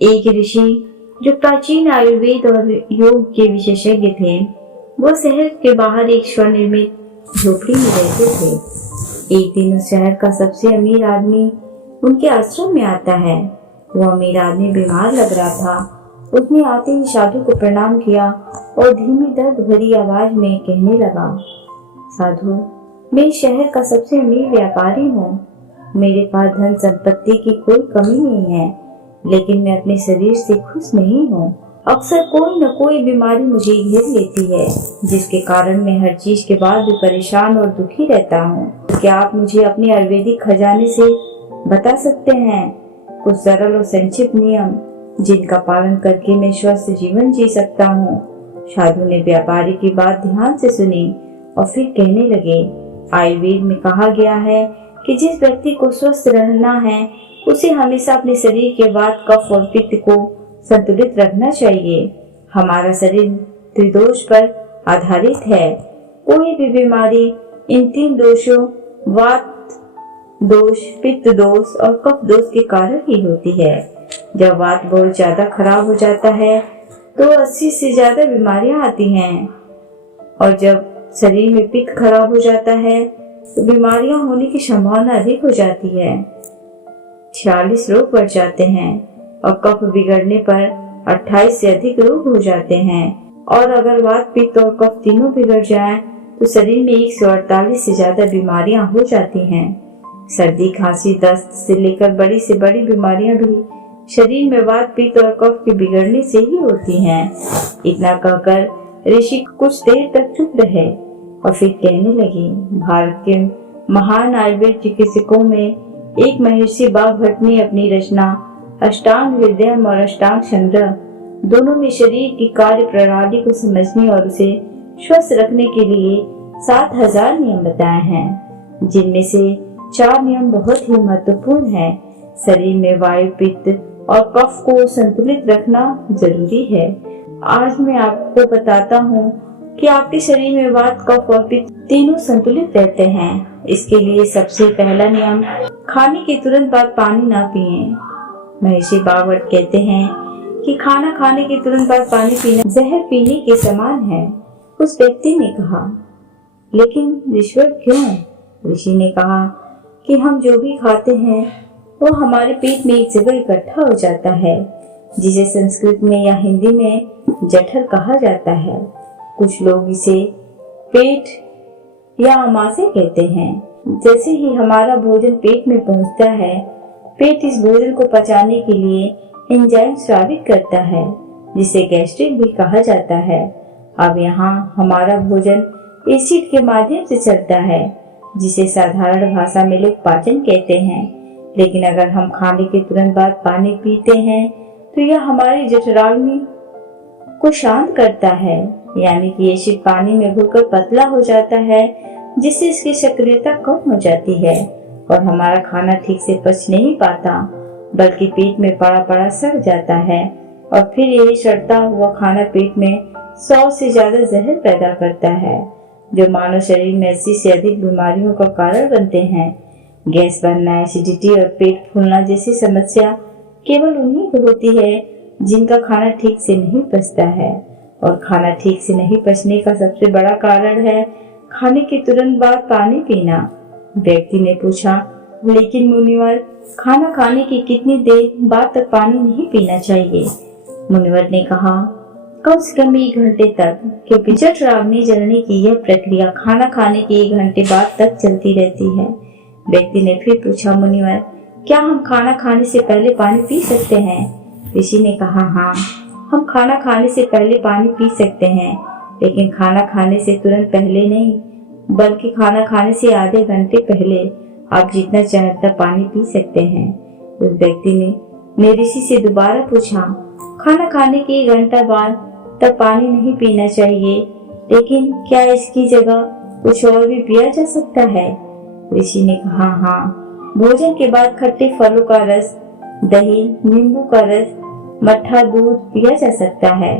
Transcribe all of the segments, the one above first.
एक ऋषि जो प्राचीन आयुर्वेद और योग के विशेषज्ञ थे, वो शहर के बाहर एक स्वनिर्मित झोपड़ी में रहते थे। एक दिन उस शहर का सबसे अमीर आदमी उनके आश्रम में आता है। वो अमीर आदमी बीमार लग रहा था। उसने आते ही साधु को प्रणाम किया और धीमी दर्द भरी आवाज में कहने लगा, साधु, मैं शहर का सबसे अमीर व्यापारी हूँ। मेरे पास धन संपत्ति की कोई कमी नहीं है, लेकिन मैं अपने शरीर से खुश नहीं हूँ। अक्सर कोई न कोई बीमारी मुझे घेर लेती है, जिसके कारण मैं हर चीज के बाद भी परेशान और दुखी रहता हूँ। क्या आप मुझे अपने आयुर्वेदिक खजाने से बता सकते हैं कुछ सरल और संक्षिप्त नियम, जिनका पालन करके मैं स्वस्थ जीवन जी सकता हूँ? साधु ने व्यापारी की बात ध्यान से सुनी और फिर कहने लगे, आयुर्वेद में कहा गया है कि जिस व्यक्ति को स्वस्थ रहना है उसे हमेशा अपने शरीर के वात, कफ और पित्त को संतुलित रखना चाहिए। हमारा शरीर त्रिदोष पर आधारित है। कोई भी बीमारी इन तीन दोषों, वात दोष, पित्त दोष और कफ दोष के कारण ही होती है। जब वात बहुत ज्यादा खराब हो जाता है तो 80 से ज्यादा बीमारियां आती हैं, और जब शरीर में पित्त खराब हो जाता है तो बीमारियां होने की संभावना अधिक हो जाती है। 46 रोग बढ़ जाते हैं और कफ बिगड़ने पर 28 से अधिक रोग हो जाते हैं, और अगर वात, पित्त और कफ तीनों बिगड़ जाएं तो शरीर में 148 से ज्यादा बीमारियां हो जाती हैं। सर्दी, खांसी, दस्त से लेकर बड़ी से बड़ी बीमारियां भी शरीर में वात, पित्त और कफ के बिगड़ने से ही होती हैं। इतना कहकर ऋषि कुछ देर तक चुप रहे और फिर कहने लगे, भारत के महान आयुर्वेद चिकित्सकों में एक महर्षि बाभट्ट ने अपनी रचना अष्टांग हृदयम और अष्टांग संग्रह दोनों में शरीर की कार्य प्रणाली को समझने और उसे स्वस्थ रखने के लिए 7000 नियम बताए हैं, जिनमें से 4 नियम बहुत ही महत्वपूर्ण हैं। शरीर में वायु, पित्त और कफ को संतुलित रखना जरूरी है। आज मैं आपको बताता हूँ कि आपके शरीर में वात, कफ और पित्त तीनों संतुलित रहते हैं। इसके लिए सबसे पहला नियम, खाने के तुरंत बाद पानी ना पिएं। महर्षि बाभट्ट कहते हैं कि खाना खाने के तुरंत बाद पानी पीना जहर पीने के समान है। उस व्यक्ति ने कहा, लेकिन ईश्वर क्यों? ऋषि ने कहा कि हम जो भी खाते हैं वो हमारे पेट में एक जगह इकट्ठा हो जाता है, जिसे संस्कृत में या हिंदी में जठर कहा जाता है। कुछ लोग इसे पेट या अमाशय कहते हैं। जैसे ही हमारा भोजन पेट में पहुंचता है, पेट इस भोजन को पचाने के लिए एंजाइम स्रावित करता है, जिसे गैस्ट्रिक भी कहा जाता है। अब यहाँ हमारा भोजन एसिड के माध्यम से चलता है, जिसे साधारण भाषा में लोग पाचन कहते हैं। लेकिन अगर हम खाने के तुरंत बाद पानी पीते हैं तो यह हमारी जठराग्नि को शांत करता है, यानी कि एसिड पानी में घुलकर पतला हो जाता है, जिससे इसकी सक्रियता कम हो जाती है और हमारा खाना ठीक से पच नहीं पाता, बल्कि पेट में पड़ा पड़ा सड़ जाता है, और फिर यही सड़ता हुआ खाना पेट में 100 से ज्यादा जहर पैदा करता है, जो मानव शरीर में 80 से अधिक बीमारियों का कारण बनते हैं। गैस बनना, एसिडिटी और पेट फूलना जैसी समस्या केवल उन्हीं को होती है जिनका खाना ठीक से नहीं पचता है, और खाना ठीक से नहीं पचने का सबसे बड़ा कारण है खाने के तुरंत बाद पानी पीना। व्यक्ति ने पूछा, लेकिन मुनिवर, खाना खाने की कितनी देर बाद तक पानी नहीं पीना चाहिए? मुनिवर ने कहा, कम से कम 1 घंटे तक, क्योंकि जठराग्नि जलने की यह प्रक्रिया खाना खाने के 1 घंटे बाद तक चलती रहती है। व्यक्ति ने फिर पूछा, मुनिवर, क्या हम खाना खाने से पहले पानी पी सकते हैं? ऋषि ने कहा, हाँ, हम खाना खाने से पहले पानी पी सकते हैं, लेकिन खाना खाने से तुरंत पहले नहीं, बल्कि खाना खाने से आधे घंटे पहले आप जितना चाहे उतना पानी पी सकते हैं। उस व्यक्ति ने ऋषि से दोबारा पूछा, खाना खाने के 1 घंटा बाद तब पानी नहीं पीना चाहिए, लेकिन क्या इसकी जगह कुछ और भी पिया जा सकता है? ऋषि ने कहा, हाँ, भोजन के बाद खट्टे फलों का रस, दही, नींबू का रस, मट्ठा दूध पिया जा सकता है,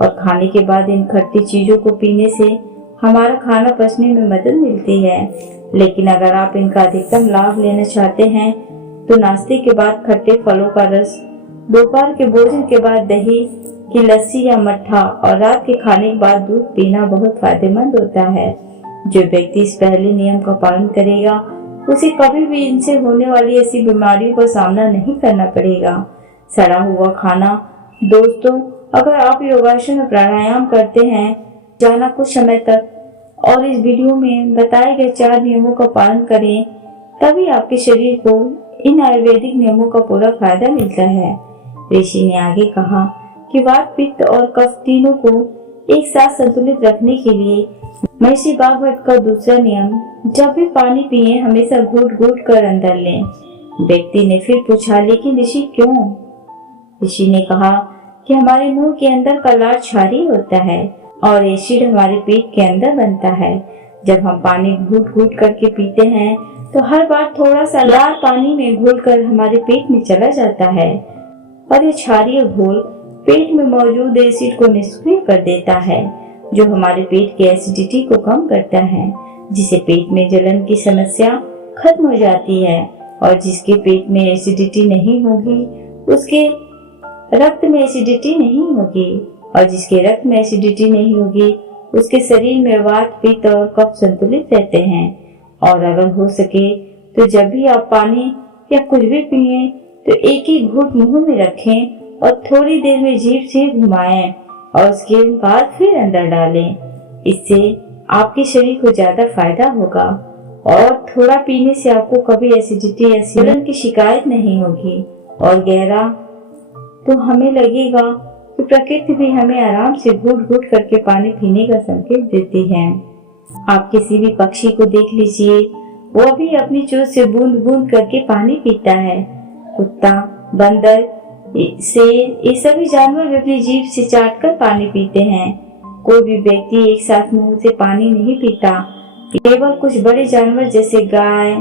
और खाने के बाद इन खट्टी चीजों को पीने से हमारा खाना पचने में मदद मिलती है। लेकिन अगर आप इनका अधिकतम लाभ लेना चाहते हैं तो नाश्ते के बाद खट्टे फलों का रस दोपहर के भोजन के बाद दही की लस्सी या मट्ठा और रात के खाने के बाद दूध पीना बहुत फायदेमंद होता है। जो व्यक्ति इस पहले नियम का पालन करेगा उसे कभी भी इनसे होने वाली ऐसी बीमारियों का सामना नहीं करना पड़ेगा। सड़ा हुआ खाना। दोस्तों, अगर आप योगासन और प्राणायाम करते हैं जाना कुछ समय तक और इस वीडियो में बताए गए 4 नियमों का पालन करें, तभी आपके शरीर को इन आयुर्वेदिक नियमों का पूरा फायदा मिलता है। ऋषि ने आगे कहा कि वात, पित्त और कफ तीनों को एक साथ संतुलित रखने के लिए महर्षि वाग्भट का दूसरा नियम, जब भी पानी पिए हमेशा घूट घूट कर अंदर लें। व्यक्ति ने फिर पूछा, लेकिन ऋषि क्यों? ऋषि ने कहा कि हमारे मुंह के अंदर का लार क्षारीय होता है और एसिड हमारे पेट के अंदर बनता है। जब हम पानी घूट घूट करके पीते हैं तो हर बार थोड़ा सा लार पानी में घोलकर हमारे पेट में चला जाता है और ये क्षारीय घोल पेट में मौजूद एसिड को निष्क्रिय कर देता है, जो हमारे पेट की एसिडिटी को कम करता है, जिससे पेट में जलन की समस्या खत्म हो जाती है। और जिसके पेट में एसिडिटी नहीं होगी उसके रक्त में एसिडिटी नहीं होगी, और जिसके रक्त में एसिडिटी नहीं होगी उसके शरीर में वात, पित्त और कफ संतुलित रहते हैं। और अगर हो सके तो जब भी आप पानी या कुछ भी पिए तो एक ही घूंट मुंह में रखें और थोड़ी देर में जीभ से घुमाएं और उसके बाद फिर अंदर डालें। इससे आपके शरीर को ज्यादा फायदा होगा और थोड़ा पीने से आपको कभी एसिडिटी या जलन की शिकायत नहीं होगी। और गहरा तो हमें लगेगा कि प्रकृति भी हमें आराम से घूट घूट करके पानी पीने का संकेत देती है। आप किसी भी पक्षी को देख लीजिए, वो भी अपनी चोंच से बूंद बूंद करके पानी पीता है। कुत्ता, बंदर, शेर, ये सभी जानवर भी अपनी जीभ से चाटकर पानी पीते हैं। कोई भी व्यक्ति एक साथ मुंह से पानी नहीं पीता। केवल कुछ बड़े जानवर जैसे गाय,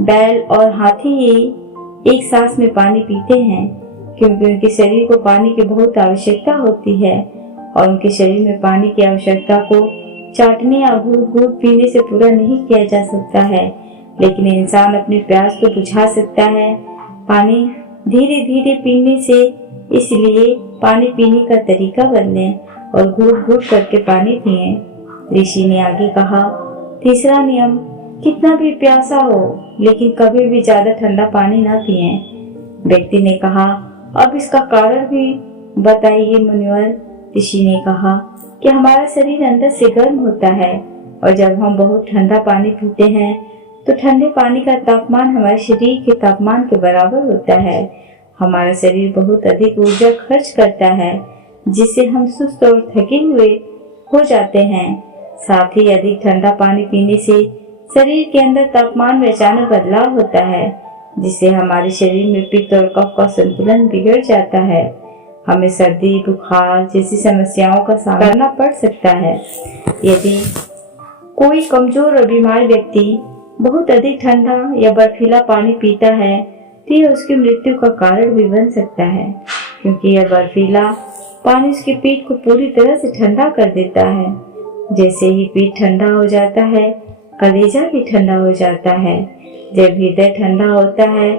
बैल और हाथी ही एक सांस में पानी पीते हैं, क्योंकि उनके शरीर को पानी की बहुत आवश्यकता होती है और उनके शरीर में पानी की आवश्यकता को चाटने या घूट घूट पीने से पूरा नहीं किया जा सकता है। लेकिन इंसान अपनी प्यास को बुझा सकता है पानी धीरे धीरे पीने से। इसलिए पानी पीने का तरीका बदलें और घूट घूट करके पानी पिएं। ऋषि ने आगे कहा, तीसरा नियम, कितना भी प्यासा हो लेकिन कभी भी ज्यादा ठंडा पानी ना पिएं। व्यक्ति ने कहा, अब इसका कारण भी बताइए मुनिवर। ऋषि ने कहा कि हमारा शरीर अंदर से गर्म होता है और जब हम बहुत ठंडा पानी पीते हैं तो ठंडे पानी का तापमान हमारे शरीर के तापमान के बराबर होता है। हमारा शरीर बहुत अधिक ऊर्जा खर्च करता है, जिससे हम सुस्त और थके हुए हो जाते हैं। साथ ही अधिक ठंडा पानी पीने से शरीर के अंदर तापमान में अचानक बदलाव होता है, जिससे हमारे शरीर में पित्त और कफ का संतुलन बिगड़ जाता है। हमें सर्दी, बुखार जैसी समस्याओं का सामना करना पड़ सकता है। यदि कोई कमजोर और बीमार व्यक्ति बहुत अधिक ठंडा या बर्फीला पानी पीता है तो यह उसकी मृत्यु का कारण भी बन सकता है, क्योंकि यह बर्फीला पानी उसके पेट को पूरी तरह से ठंडा कर देता है। जैसे ही पेट ठंडा हो जाता है, कलेजा भी ठंडा हो जाता है। जब हृदय ठंडा होता है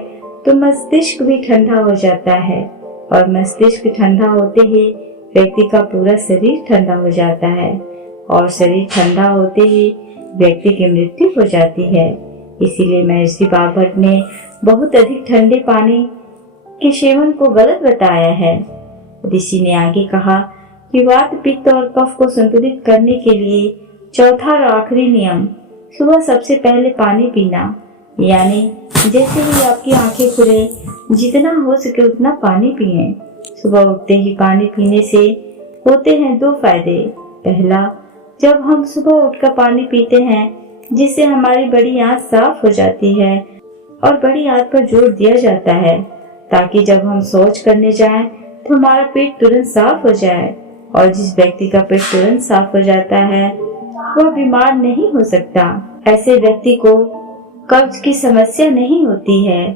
तो मस्तिष्क भी ठंडा हो जाता है और मस्तिष्क ठंडा होते ही व्यक्ति का पूरा शरीर ठंडा हो जाता है और शरीर ठंडा होते ही व्यक्ति की मृत्यु हो जाती है। इसीलिए महर्षि वाग्भट ने बहुत अधिक ठंडे पानी के सेवन को गलत बताया है। ऋषि ने आगे कहा कि वात, पित्त और कफ को संतुलित करने के लिए चौथा और आखिरी नियम, सुबह सबसे पहले पानी पीना। यानी जैसे ही आपकी आंखें खुले जितना हो सके उतना पानी पिएं। सुबह उठते ही पानी पीने से होते हैं 2 फायदे। पहला, जब हम सुबह उठकर पानी पीते हैं जिससे हमारी बड़ी आंत साफ हो जाती है और बड़ी आंत पर जोर दिया जाता है ताकि जब हम शौच करने जाएं तो हमारा पेट तुरंत साफ हो जाए। और जिस व्यक्ति का पेट तुरंत साफ हो जाता है वह बीमार नहीं हो सकता। ऐसे व्यक्ति को कब्ज की समस्या नहीं होती है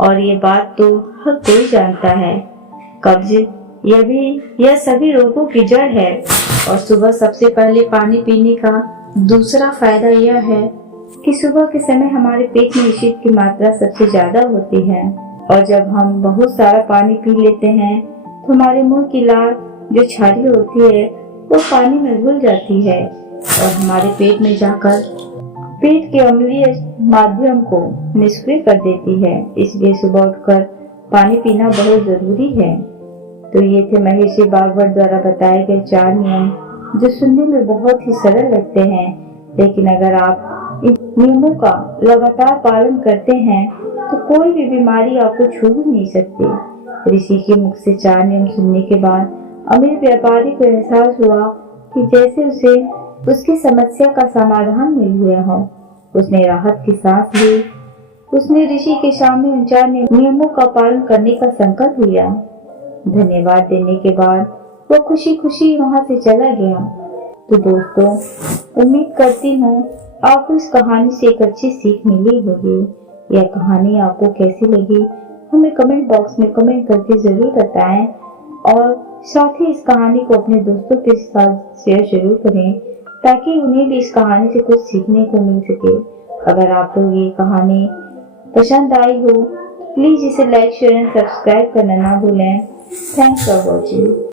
और ये बात तो हर कोई जानता है। कब्ज यह सभी रोगों की जड़ है। और सुबह सबसे पहले पानी पीने का दूसरा फायदा यह है कि सुबह के समय हमारे पेट में एसिड की मात्रा सबसे ज्यादा होती है और जब हम बहुत सारा पानी पी लेते हैं तो हमारे मुंह की लार जो छाली होती है वो पानी में घुल जाती है और हमारे पेट में जाकर पेट के अम्लीय माध्यम को निष्क्रिय कर देती है। इसलिए सुबह उठकर पानी पीना बहुत जरूरी है। तो ये थे महर्षि भागवत द्वारा बताए गए 4 नियम, जो सुनने में बहुत ही सरल लगते हैं, लेकिन अगर आप इन नियमों का लगातार पालन करते हैं तो कोई भी बीमारी आपको छू भी नहीं सकती। ऋषि के मुख से 4 नियम सुनने के बाद अमीर व्यापारी को एहसास हुआ कि जैसे उसे उसकी समस्या का समाधान मिल गया हो। उसने राहत की सांस ली। उसने ऋषि के सामने उन 4 नियमों का पालन करने का संकल्प लिया। धन्यवाद देने के बाद वो खुशी खुशी वहां से चला गया। तो दोस्तों, उम्मीद करती हूँ आपको इस कहानी से एक अच्छी सीख मिली होगी। यह कहानी आपको कैसी लगी हमें कमेंट बॉक्स में कमेंट करके जरूर बताएं और साथ ही इस कहानी को अपने दोस्तों के साथ शेयर जरूर करें ताकि उन्हें भी इस कहानी से कुछ सीखने को मिल सके। अगर आपको ये कहानी पसंद आई हो प्लीज इसे लाइक शेयर एंड सब्सक्राइब करना ना भूलें। Thanks for watching.